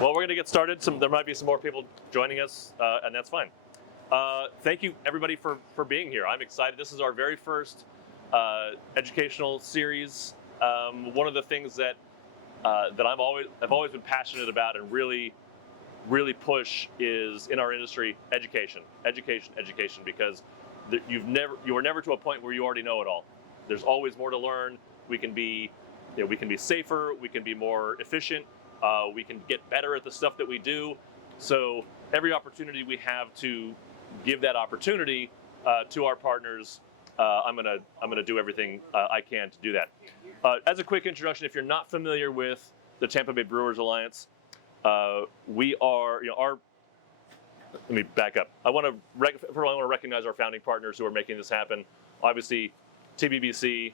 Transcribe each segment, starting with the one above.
Well, we're going to get started. There might be some more people joining us, and that's fine. Thank you, everybody, for being here. I'm excited. This is our very first educational series. One of the things that I've always been passionate about and really push is in our industry education, because you are never to a point where you already know it all. There's always more to learn. We can be safer. We can be more efficient. We can get better at the stuff that we do. So every opportunity we have to give that opportunity to our partners, I'm gonna do everything I can to do that. As a quick introduction, if you're not familiar with the Tampa Bay Brewers Alliance, we are, let me back up. I want to recognize our founding partners who are making this happen. Obviously, TBBC,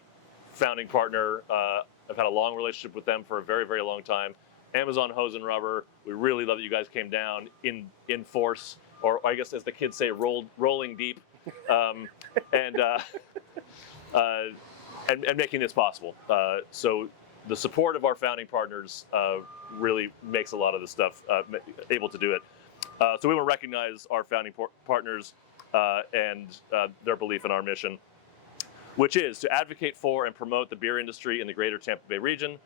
founding partner. I've had a long relationship with them for a very, very long time. Amazon Hose and Rubber. We really love that you guys came down in force, or I guess as the kids say, rolling deep, and making this possible. So the support of our founding partners really makes a lot of this stuff able to do it. So we want to recognize our founding partners and their belief in our mission, which is to advocate for and promote the beer industry in the greater Tampa Bay region,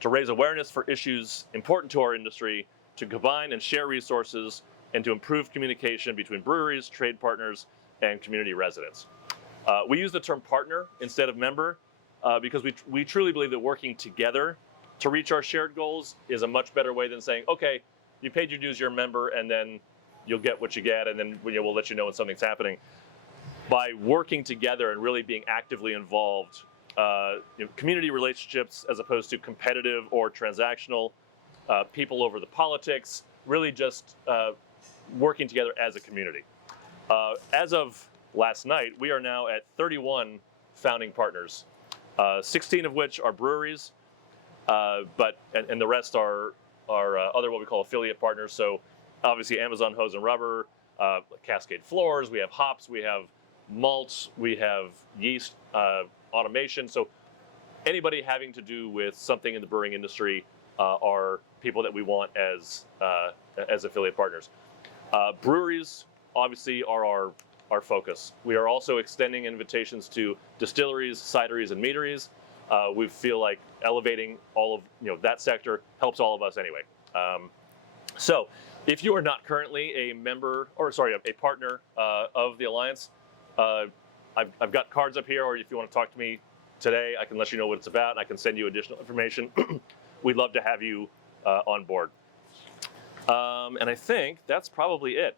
to raise awareness for issues important to our industry, to combine and share resources, and to improve communication between breweries, trade partners, and community residents. We use the term partner instead of member because we truly believe that working together to reach our shared goals is a much better way than saying, okay, you paid your dues, you're a member, and then you'll get what you get, and then we'll let you know when something's happening. By working together and really being actively involved, community relationships as opposed to competitive or transactional, people over the politics, really just working together as a community. As of last night, we are now at 31 founding partners, 16 of which are breweries, and the rest are other what we call affiliate partners. So obviously Amazon Hose and Rubber, Cascade Floors, we have hops, we have malts, we have yeast, automation. So anybody having to do with something in the brewing industry are people that we want as affiliate partners. Breweries obviously are our focus. We are also extending invitations to distilleries, cideries, and meaderies. We feel like elevating all of that sector helps all of us anyway. So if you are not currently a partner of the Alliance, I've got cards up here, or if you want to talk to me today, I can let you know what it's about, and I can send you additional information. We'd love to have you on board. And I think that's probably it.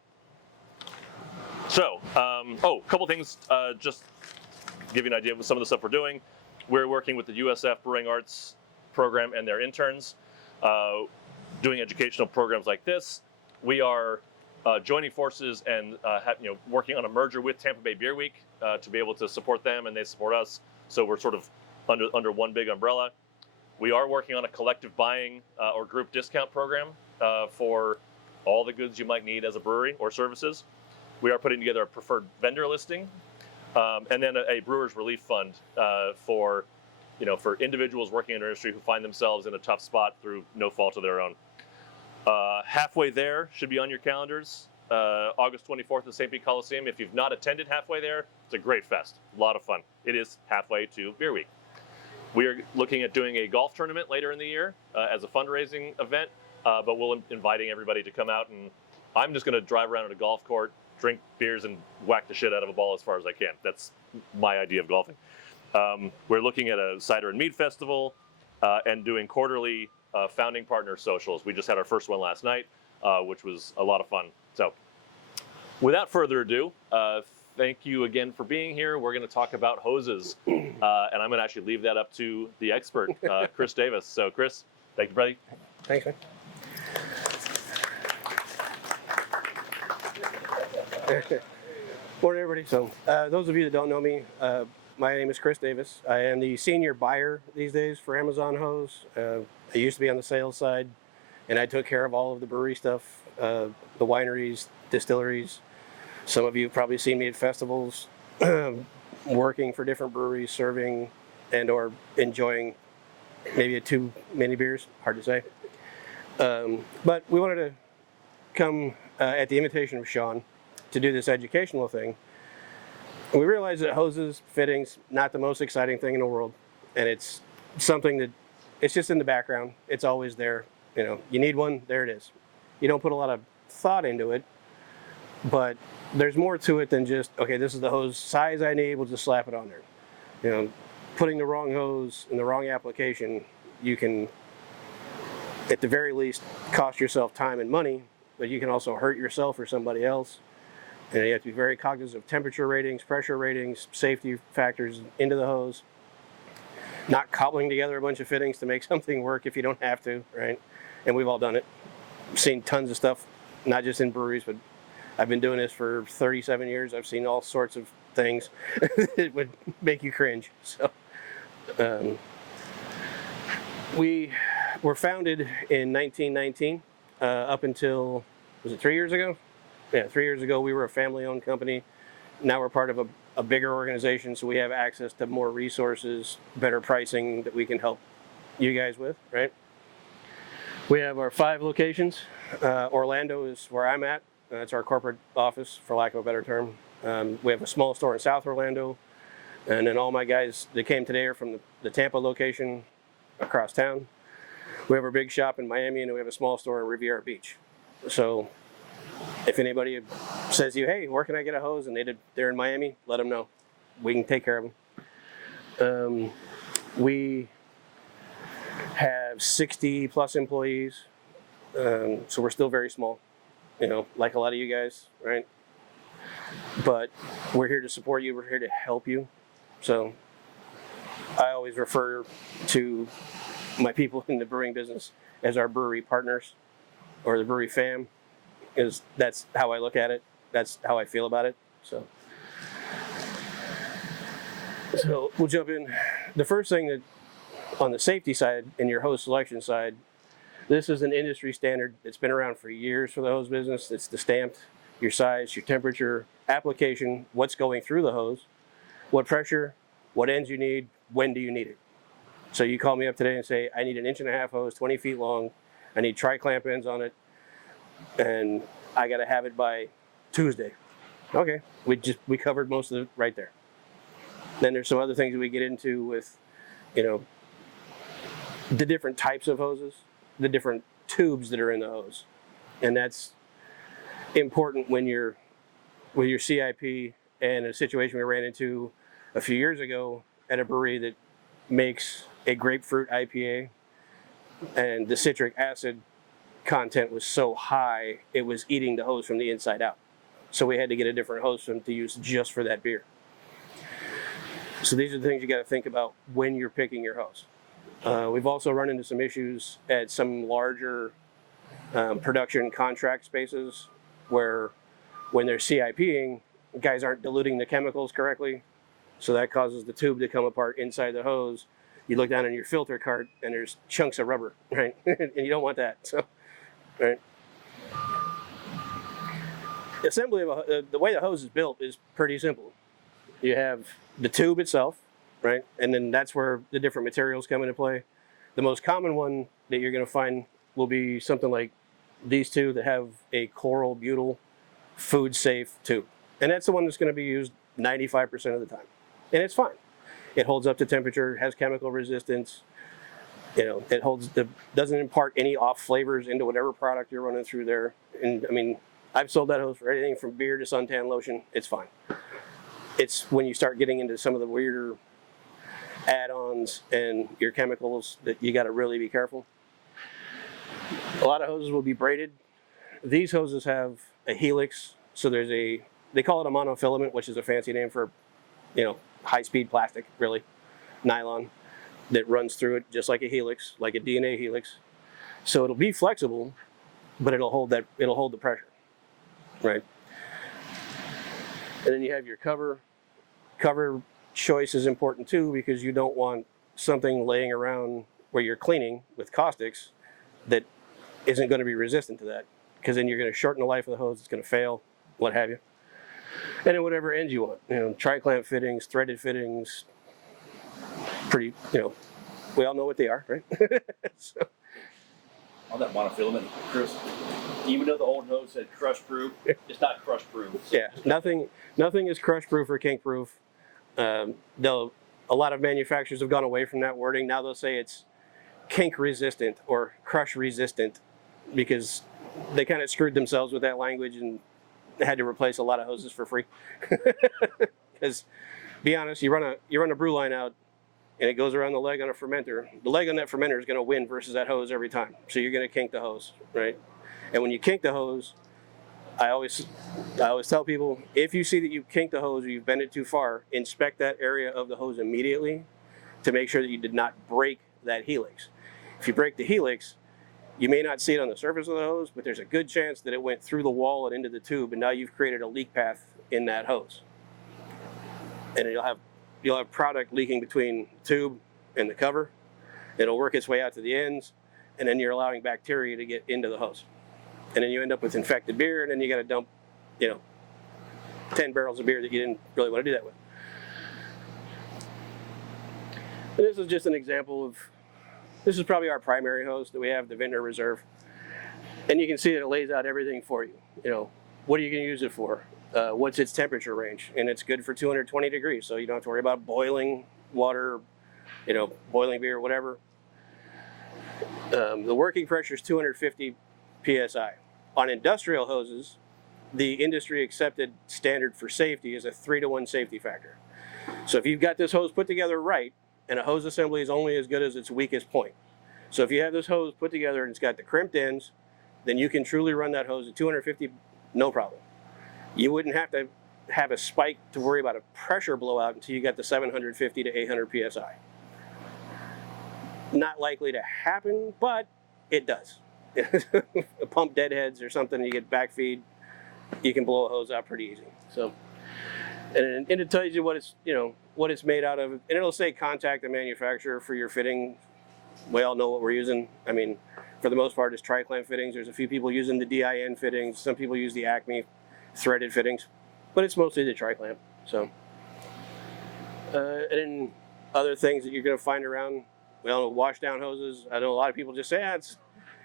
So, a couple things, just give you an idea of some of the stuff we're doing. We're working with the USF Brewing Arts program and their interns, doing educational programs like this. We are joining forces and working on a merger with Tampa Bay Beer Week to be able to support them, and they support us. So we're sort of under one big umbrella. We are working on a collective buying or group discount program for all the goods you might need as a brewery or services. We are putting together a preferred vendor listing, and then a brewer's relief fund for individuals working in our industry who find themselves in a tough spot through no fault of their own. Halfway There should be on your calendars. August 24th at the St. Pete Coliseum. If you've not attended Halfway There, it's a great fest. A lot of fun. It is halfway to Beer Week. We are looking at doing a golf tournament later in the year as a fundraising event, but we'll inviting everybody to come out, and I'm just going to drive around at a golf court, drink beers, and whack the shit out of a ball as far as I can. That's my idea of golfing. We're looking at a cider and mead festival and doing quarterly founding partner socials. We just had our first one last night, which was a lot of fun. So without further ado, thank you again for being here. We're going to talk about hoses, and I'm going to actually leave that up to the expert, Chris Davis. So Chris, thank you, buddy. Thanks, man. Morning, everybody. So those of you that don't know me, my name is Chris Davis. I am the senior buyer these days for Amazon Hose. I used to be on the sales side, and I took care of all of the brewery stuff, the wineries, distilleries. Some of you have probably seen me at festivals, working for different breweries, serving and or enjoying maybe too many beers, hard to say. But we wanted to come at the invitation of Sean to do this educational thing. And we realized that hoses, fittings, not the most exciting thing in the world, and it's something that it's just in the background. It's always there. You need one, there it is. You don't put a lot of thought into it, but there's more to it than just, okay, this is the hose size I need, we'll just slap it on there. Putting the wrong hose in the wrong application, you can, at the very least, cost yourself time and money, but you can also hurt yourself or somebody else. And you have to be very cognizant of temperature ratings, pressure ratings, safety factors into the hose. Not cobbling together a bunch of fittings to make something work if you don't have to, right? And we've all done it. Seen tons of stuff, not just in breweries, but I've been doing this for 37 years. I've seen all sorts of things that would make you cringe. So we were founded in 1919 up until, was it 3 years ago? Yeah, 3 years ago we were a family-owned company. Now we're part of a bigger organization, so we have access to more resources, better pricing that we can help you guys with, right? We have our 5 locations. Orlando is where I'm at. It's our corporate office, for lack of a better term. We have a small store in South Orlando, and then all my guys that came today are from the Tampa location across town. We have our big shop in Miami, and we have a small store in Riviera Beach. So if anybody says to you, hey, where can I get a hose, and they're in Miami, let them know. We can take care of them. We have 60 plus employees, so we're still very small, like a lot of you guys, right? But we're here to support you. We're here to help you. So I always refer to my people in the brewing business as our brewery partners or the brewery fam, because that's how I look at it. That's how I feel about it. So we'll jump in. The first thing that on the safety side and your hose selection side, this is an industry standard that's been around for years for the hose business. It's the stamped, your size, your temperature, application, what's going through the hose, what pressure, what ends you need, when do you need it. So you call me up today and say, I need an 1.5 inch hose, 20 feet long, I need tri-clamp ends on it, and I gotta have it by Tuesday. Okay, we covered most of it right there. Then there's some other things that we get into with, the different types of hoses, the different tubes that are in the hose. And that's important when you're with your CIP, and a situation we ran into a few years ago at a brewery that makes a grapefruit IPA, and the citric acid content was so high, it was eating the hose from the inside out. So we had to get a different hose to use just for that beer. So these are the things you got to think about when you're picking your hose. We've also run into some issues at some larger production contract spaces where when they're CIPing, guys aren't diluting the chemicals correctly. So that causes the tube to come apart inside the hose. You look down in your filter cart and there's chunks of rubber, right? And you don't want that, so, right? Assembly of the way the hose is built is pretty simple. You have the tube itself, right? And then that's where the different materials come into play. The most common one that you're gonna find will be something like these two that have a chloral butyl food safe tube. And that's the one that's gonna be used 95% of the time. And it's fine. It holds up to temperature, has chemical resistance. It doesn't impart any off flavors into whatever product you're running through there. And I mean, I've sold that hose for anything from beer to suntan lotion. It's fine. It's when you start getting into some of the weirder add-ons and your chemicals that you got to really be careful. A lot of hoses will be braided. These hoses have a helix, so they call it a monofilament, which is a fancy name for, high-speed plastic, really, nylon, that runs through it just like a helix, like a DNA helix. So it'll be flexible, but it'll hold the pressure, right? And then you have your cover. Cover choice is important too, because you don't want something laying around where you're cleaning with caustics that isn't going to be resistant to that, because then you're going to shorten the life of the hose. It's going to fail, what have you. And then whatever ends you want, tri-clamp fittings, threaded fittings, pretty, we all know what they are, right? So, on that monofilament, Chris. Even though the old hose said crush proof, it's not crush proof. So Yeah, nothing is crush proof or kink proof. Though a lot of manufacturers have gone away from that wording. Now they'll say it's kink resistant or crush resistant because they kind of screwed themselves with that language and had to replace a lot of hoses for free. Because, be honest, you run a brew line out and it goes around the leg on a fermenter. The leg on that fermenter is going to win versus that hose every time. So you're going to kink the hose, right? And when you kink the hose, I always tell people, if you see that you kinked the hose or you've bent it too far, inspect that area of the hose immediately to make sure that you did not break that helix. If you break the helix, you may not see it on the surface of the hose, but there's a good chance that it went through the wall and into the tube, and now you've created a leak path in that hose. And you'll have product leaking between the tube and the cover. It'll work its way out to the ends, and then you're allowing bacteria to get into the hose. And then you end up with infected beer, and then you got to dump, 10 barrels of beer that you didn't really want to do that with. And this is just an example of, this is probably our primary hose that we have, the Vintner Reserve. And you can see that it lays out everything for you. What are you going to use it for? What's its temperature range? And it's good for 220 degrees, so you don't have to worry about boiling water, boiling beer, whatever. The working pressure is 250 PSI. On industrial hoses, the industry accepted standard for safety is a 3-to-1 safety factor. So if you've got this hose put together right, and a hose assembly is only as good as its weakest point. So if you have this hose put together and it's got the crimped ends, then you can truly run that hose at 250, no problem. You wouldn't have to have a spike to worry about a pressure blowout until you got the 750 to 800 PSI. Not likely to happen, but it does. A pump deadheads or something, you get backfeed, you can blow a hose out pretty easy. So, and it tells you what it's made out of, and it'll say contact the manufacturer for your fitting. We all know what we're using. I mean, for the most part, it's tri-clamp fittings. There's a few people using the DIN fittings. Some people use the Acme threaded fittings, but it's mostly the tri-clamp. So, and then other things that you're going to find around, wash down hoses. I know a lot of people just say,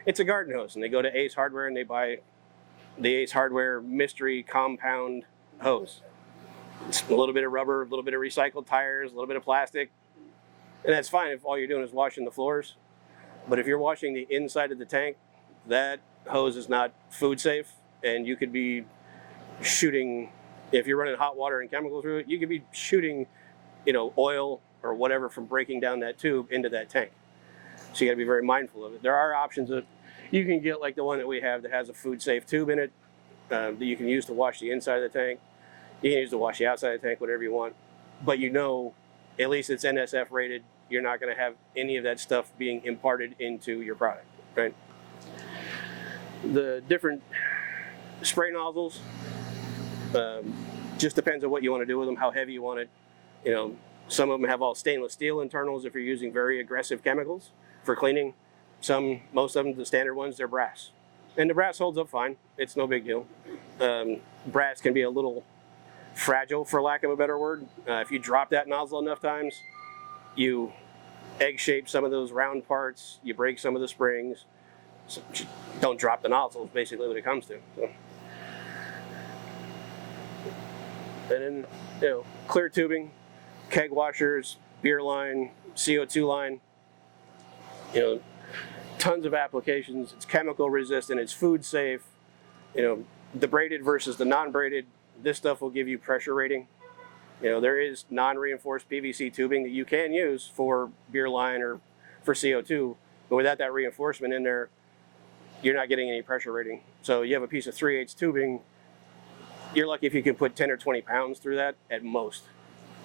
it's a garden hose, and they go to Ace Hardware and they buy the Ace Hardware mystery compound hose. It's a little bit of rubber, a little bit of recycled tires, a little bit of plastic, and that's fine if all you're doing is washing the floors. But if you're washing the inside of the tank, that hose is not food safe, and you could be shooting, if you're running hot water and chemical through it, you could be shooting, oil or whatever from breaking down that tube into that tank. So you got to be very mindful of it. There are options that you can get, like the one that we have that has a food safe tube in it that you can use to wash the inside of the tank. You can use to wash the outside of the tank, whatever you want. But at least it's NSF rated. You're not going to have any of that stuff being imparted into your product, right? The different spray nozzles, just depends on what you want to do with them, how heavy you want it. Some of them have all stainless steel internals if you're using very aggressive chemicals for cleaning. Most of them, the standard ones, they're brass. And the brass holds up fine. It's no big deal. Brass can be a little fragile, for lack of a better word. If you drop that nozzle enough times, you egg shape some of those round parts, you break some of the springs. So don't drop the nozzle is basically what it comes to. So. And then, clear tubing, keg washers, beer line, CO2 line, tons of applications. It's chemical resistant, it's food safe. The braided versus the non-braided, this stuff will give you pressure rating. There is non-reinforced PVC tubing that you can use for beer line or for CO2, but without that reinforcement in there, you're not getting any pressure rating. So you have a piece of 3/8 tubing, you're lucky if you can put 10 or 20 pounds through that at most.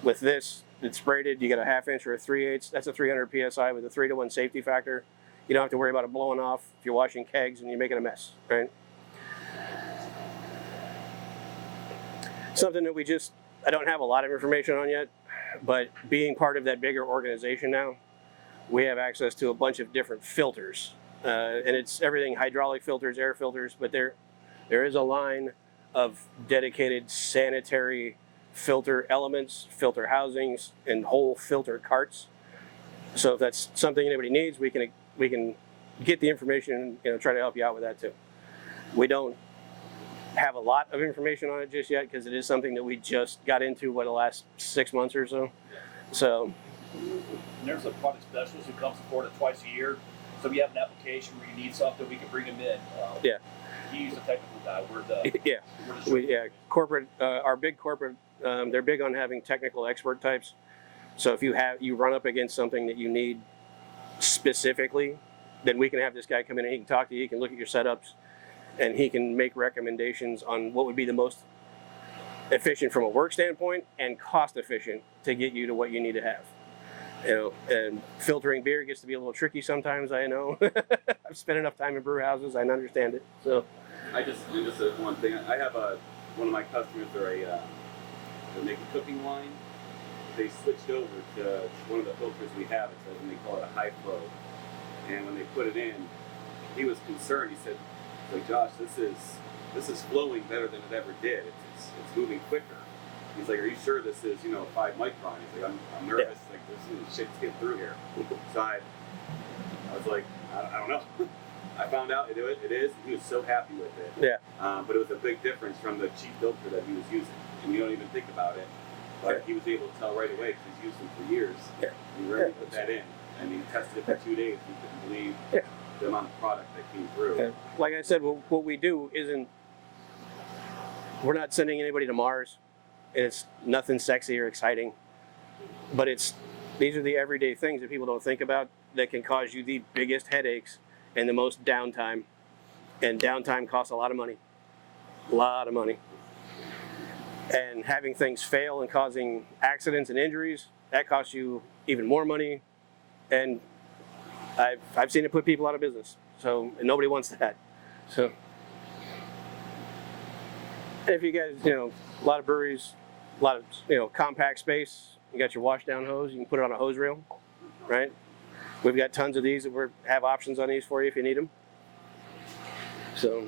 With this, it's braided, you get a 1/2 inch or a 3/8, that's a 300 PSI with a 3-to-1 safety factor. You don't have to worry about it blowing off if you're washing kegs and you're making a mess, right? Something that I don't have a lot of information on yet, but being part of that bigger organization now, we have access to a bunch of different filters. And it's everything hydraulic filters, air filters, but there is a line of dedicated sanitary filter elements, filter housings, and whole filter carts. So if that's something anybody needs, we can get the information and try to help you out with that too. We don't have a lot of information on it just yet because it is something that we just got into the last 6 months or so. So And there's a product specialist who comes to Florida twice a year. So if you have an application where you need something, we can bring him in. Yeah. He's the technical guy. We're the corporate. Our big corporate. They're big on having technical expert types. So if you run up against something that you need specifically, then we can have this guy come in and he can talk to you. He can look at your setups, and he can make recommendations on what would be the most efficient from a work standpoint and cost efficient to get you to what you need to have. And filtering beer gets to be a little tricky sometimes. I know. I've spent enough time in brew houses. I understand it. So, I just one thing. I have one of my customers. They make a cooking wine. They switched over to one of the filters we have. And they call it a high flow. And when they put it in, he was concerned. He said, "Like Josh, this is flowing better than it ever did. It's moving quicker." He's like, "Are you sure this is 5 micron?" He's like, "I'm nervous. Yeah. Like this shit's getting through here." So I was like, I don't know. I found out it is. He was so happy with it. Yeah. But it was a big difference from the cheap filter that he was using, and you don't even think about it. But he was able to tell right away because he's used them for years. Yeah. He really put that in, and he tested it for 2 days. He couldn't believe the amount of product that came through. And like I said, what we do isn't. We're not sending anybody to Mars. It's nothing sexy or exciting, but these are the everyday things that people don't think about that can cause you the biggest headaches and the most downtime. And downtime costs a lot of money. And having things fail and causing accidents and injuries, that costs you even more money. And I've seen it put people out of business. So, and nobody wants that. So, and if you guys, a lot of breweries, a lot of, compact space, you got your wash down hose, you can put it on a hose reel, right? We've got tons of these that we have options on these for you if you need them. So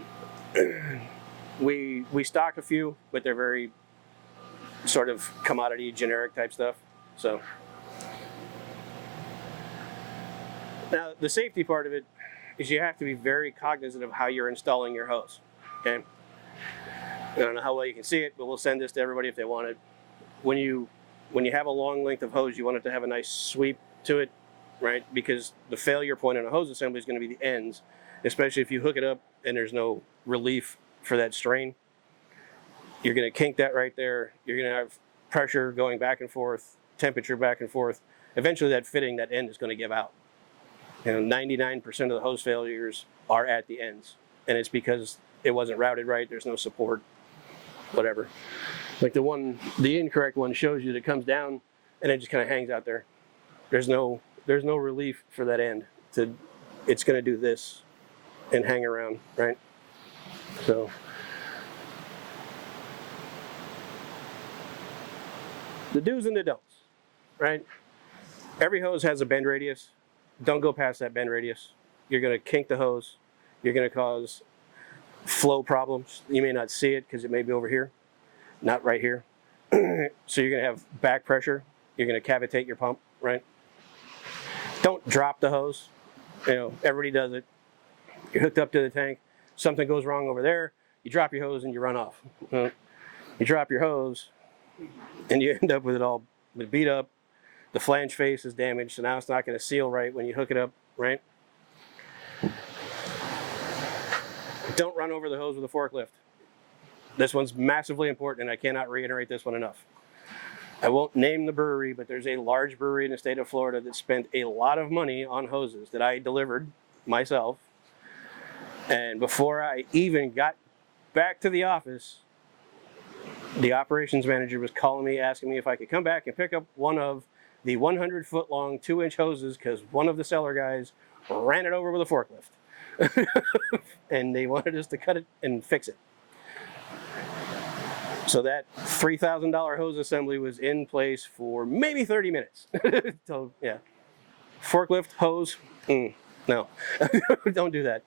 we stock a few, but they're very sort of commodity generic type stuff. So now the safety part of it is you have to be very cognizant of how you're installing your hose. Okay. I don't know how well you can see it, but we'll send this to everybody if they want it. When you have a long length of hose, you want it to have a nice sweep to it, right? Because the failure point on a hose assembly is going to be the ends, especially if you hook it up and there's no relief for that strain. You're going to kink that right there. You're going to have pressure going back and forth, temperature back and forth. Eventually that end is going to give out. 99% of the hose failures are at the ends, and it's because it wasn't routed right. There's no support, whatever. Like the incorrect one shows you that it comes down and it just kind of hangs out there. There's no relief for that end. It's going to do this and hang around, right? So the do's and the don'ts, right? Every hose has a bend radius. Don't go past that bend radius. You're going to kink the hose. You're going to cause flow problems. You may not see it because it may be over here, not right here. So you're going to have back pressure. You're going to cavitate your pump, right? Don't drop the hose. Everybody does it. You're hooked up to the tank. Something goes wrong over there. You drop your hose and you run off. You drop your hose and you end up with it all beat up. The flange face is damaged, so now it's not going to seal right when you hook it up, right? Don't run over the hose with a forklift. This one's massively important, and I cannot reiterate this one enough. I won't name the brewery, but there's a large brewery in the state of Florida that spent a lot of money on hoses that I delivered myself. And before I even got back to the office, the operations manager was calling me, asking me if I could come back and pick up one of the 100-foot long 2-inch hoses because one of the seller guys ran it over with a forklift. And they wanted us to cut it and fix it. So that $3,000 hose assembly was in place for maybe 30 minutes. So, yeah. Forklift, hose, no. Don't do that.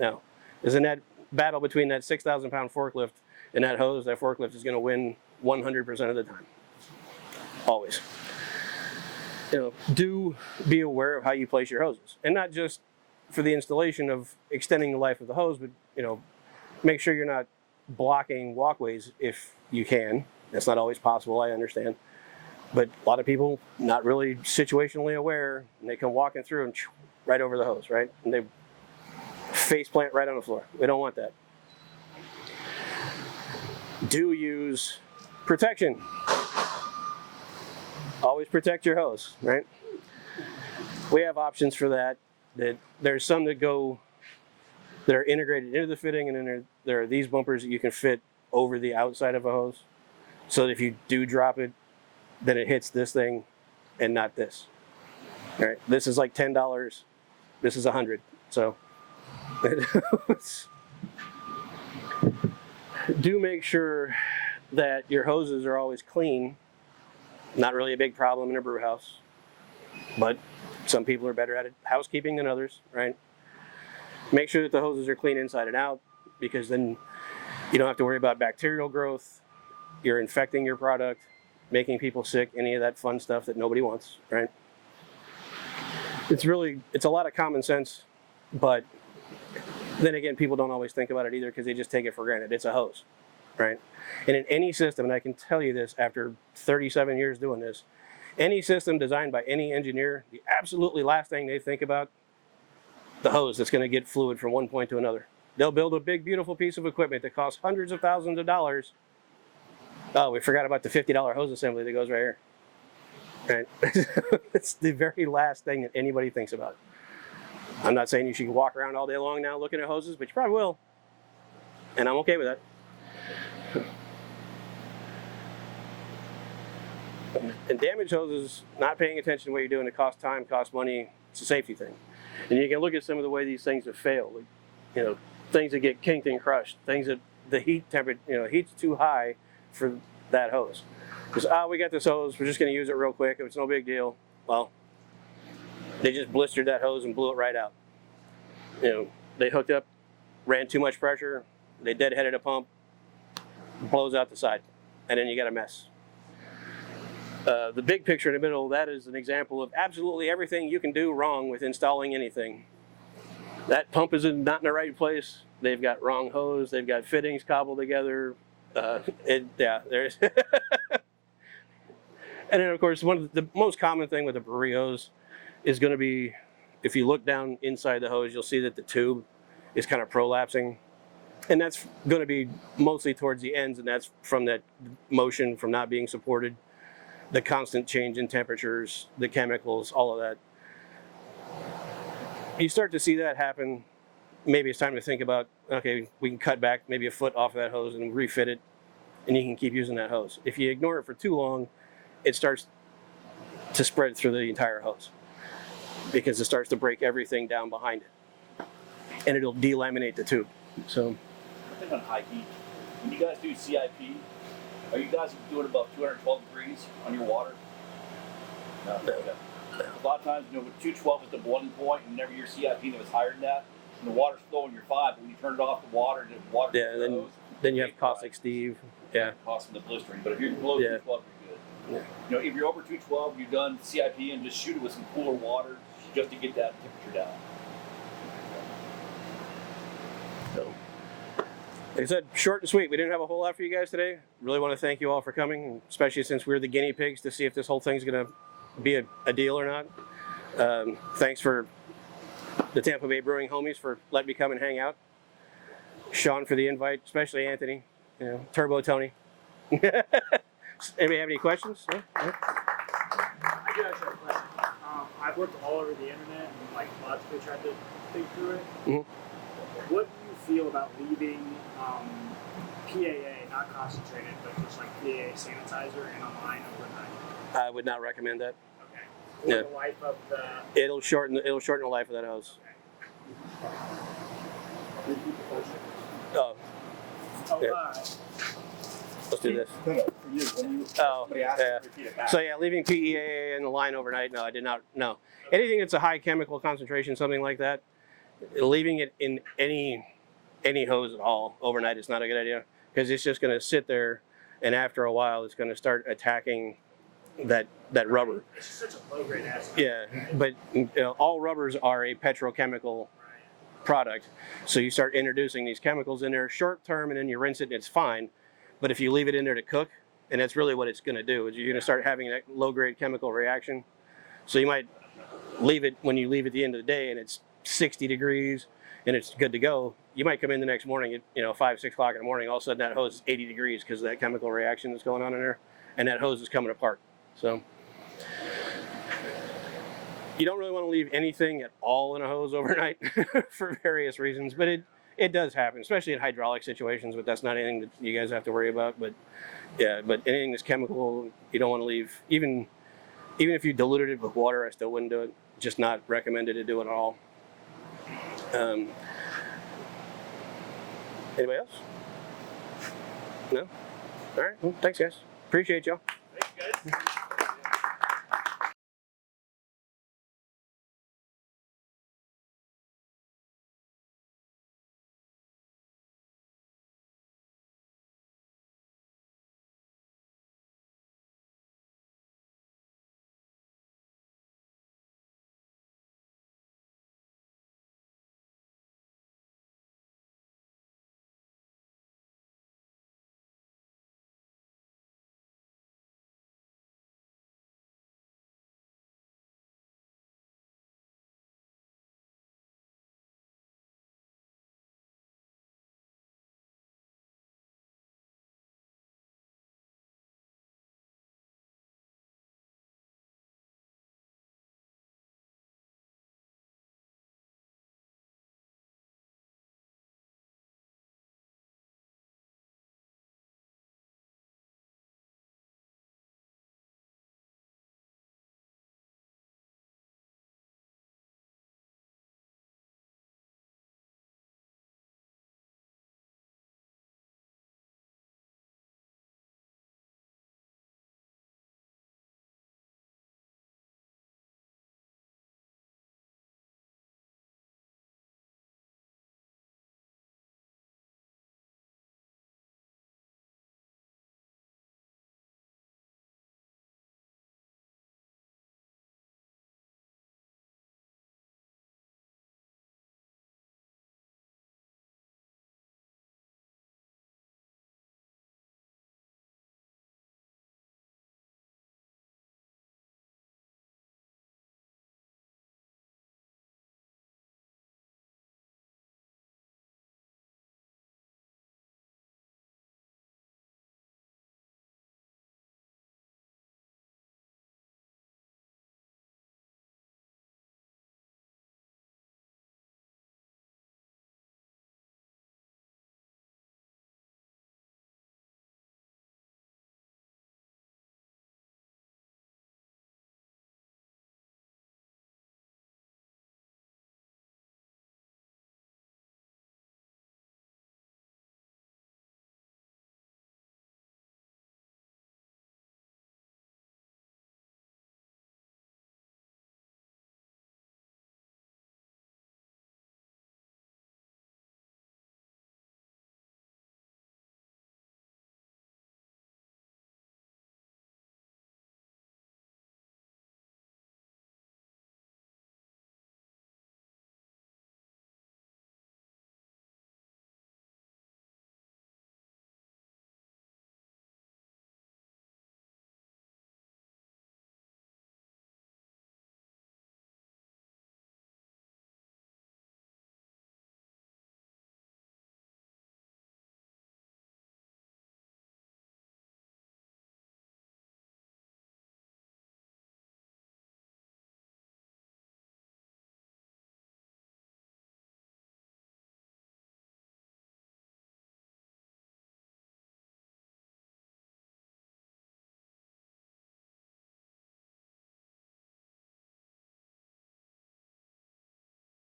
No. There's a net battle between that 6,000-pound forklift and that hose. That forklift is going to win 100% of the time. Always. Do be aware of how you place your hoses. And not just for the installation of extending the life of the hose, but make sure you're not blocking walkways if you can. That's not always possible, I understand. But a lot of people not really situationally aware, and they come walking through and right over the hose, right? And they face plant right on the floor. We don't want that. Do use protection. Always protect your hose, right? We have options for that. There's some that are integrated into the fitting, and then there are these bumpers that you can fit over the outside of a hose, so that if you do drop it, then it hits this thing and not this. All right, this is like $10. This is $100. So do make sure that your hoses are always clean. Not really a big problem in a brew house, but some people are better at housekeeping than others, right? Make sure that the hoses are clean inside and out, because then you don't have to worry about bacterial growth. You're infecting your product, making people sick, any of that fun stuff that nobody wants, right? It's a lot of common sense, but then again, people don't always think about it either, because they just take it for granted. It's a hose, right? And in any system, and I can tell you this after 37 years doing this, any system designed by any engineer, the absolutely last thing they think about, the hose that's going to get fluid from one point to another. They'll build a big, beautiful piece of equipment that costs hundreds of thousands of dollars. Oh, we forgot about the $50 hose assembly that goes right here. Right? It's the very last thing that anybody thinks about. I'm not saying you should walk around all day long now looking at hoses, but you probably will. And I'm okay with that. And damaged hoses, not paying attention to what you're doing, it costs time, costs money. It's a safety thing. And you can look at some of the way these things have failed. Like, things that get kinked and crushed, things that the heat temperature, heat's too high for that hose. Just, we got this hose, we're just going to use it real quick. It's no big deal. Well, they just blistered that hose and blew it right out. They hooked up, ran too much pressure, they deadheaded a pump, blows out the side, and then you got a mess. The big picture in the middle, that is an example of absolutely everything you can do wrong with installing anything. That pump is not in the right place. They've got wrong hose. They've got fittings cobbled together. There's. And then, of course, one of the most common thing with a brewery hose is going to be, if you look down inside the hose, you'll see that the tube is kind of prolapsing. And that's going to be mostly towards the ends, and that's from that motion from not being supported, the constant change in temperatures, the chemicals, all of that. You start to see that happen, maybe it's time to think about, okay, we can cut back maybe a foot off of that hose and refit it, and you can keep using that hose. If you ignore it for too long, it starts to spread through the entire hose, because it starts to break everything down behind it, and it'll delaminate the tube. So, I think on high heat, when you guys do CIP, are you guys doing about 212 degrees on your water? No. Okay. A lot of times, with 212 is the boiling point, and whenever your CIP that was higher than that, and the water's flowing, you're fine. But when you turn it off, the water then you have caustic Steve. Yeah. Causing the blistering. But if you're below 212, you're good. Yeah. If you're over 212, you've done CIP and just shoot it with some cooler water just to get that temperature down. So, like I said, short and sweet. We didn't have a whole lot for you guys today. Really want to thank you all for coming, especially since we're the guinea pigs to see if this whole thing's going to be a deal or not. Thanks for the Tampa Bay Brewing homies for letting me come and hang out. Sean for the invite, especially Anthony, Turbo Tony. Anybody have any questions? No? I do actually have a question. I've looked all over the internet and logically tried to think through it. Mm-hmm. What do you feel about leaving PAA, not concentrated, but just like PAA sanitizer in a line overnight? I would not recommend that. Okay. Yeah. The life of the. It'll shorten the life of that hose. Oh. Yeah. Let's do this. Oh, yeah. So yeah, leaving PEA in the line overnight. No, I did not. No, anything that's a high chemical concentration, something like that, leaving it in any hose at all overnight is not a good idea, because it's just going to sit there, and after a while, it's going to start attacking that that rubber. It's just such a low grade acid. Yeah, but all rubbers are a petrochemical product. So you start introducing these chemicals in there short term, and then you rinse it and it's fine. But if you leave it in there to cook, and that's really what it's going to do, is you're going to start having that low grade chemical reaction. So you might leave it when you leave at the end of the day and it's 60 degrees and it's good to go. You might come in the next morning at 5, 6 o'clock in the morning, all of a sudden that hose is 80 degrees because of that chemical reaction that's going on in there, and that hose is coming apart. So you don't really want to leave anything at all in a hose overnight for various reasons, but it does happen, especially in hydraulic situations, but that's not anything that you guys have to worry about. But yeah, but anything that's chemical, you don't want to leave. Even if you diluted it with water, I still wouldn't do it. Just not recommended to do it at all. Anybody else? No? All right. Well, thanks, guys. Appreciate y'all. Thanks, guys.